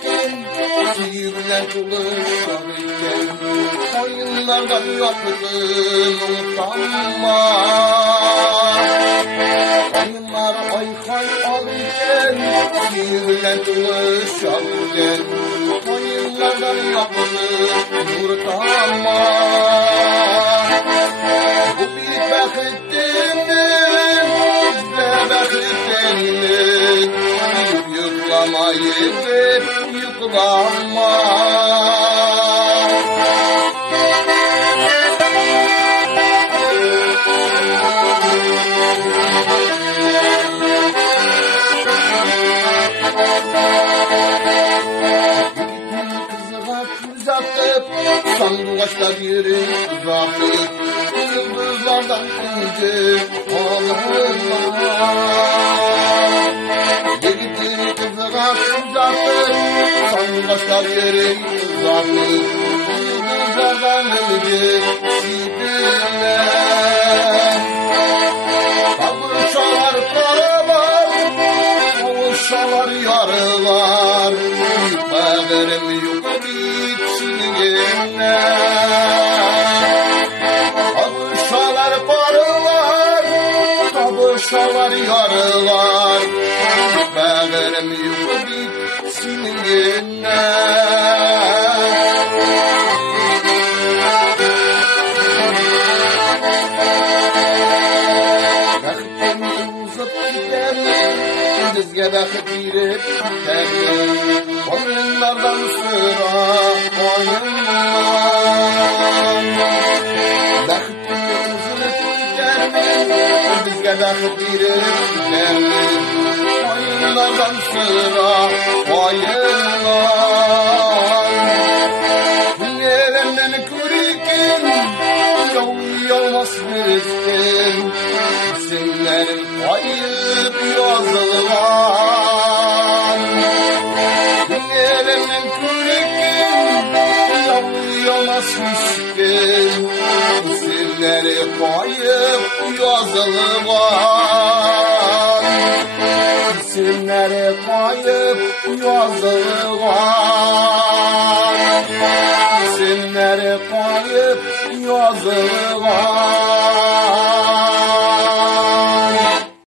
iken, sihirle kılıçlar iken, oyunlardan yaptın utanma. Oyunlar aykay alırken, sihirle kılıçlar iken, oyunlardan yaptın utanma. Bu bir bakıttındır, bizde bakıttındır, yıklamayıp yıklanma. Sandılaşlar yeri uzatıp, yıldızlardan ince alırlar. Yegitini kızına uzatıp, sandılaşlar yeri uzatıp, yıldızlardan ince giderler. Kavuşalar paralar, kavuşalar yarılar, yüklerim yukarı kavuşalar paralar, kavuşalar yarılar, benim yukarı bitsin yine. Bakıtım uzat giderim, dizge bakıt girip giderim, oyunlardan sıra oyunlar. Bakıtım uzat giderim, dizge bakıt girip giderim, oyunlardan sıra oyunlar. Nereden körüken, yolmaz bizden, isimlerim ayıp yazılan. Nereden körüken, yolmaz bizden, isimleri ayıp yazılan. İsimleri ayıp yazılan. İsimleri ayıp yazılan.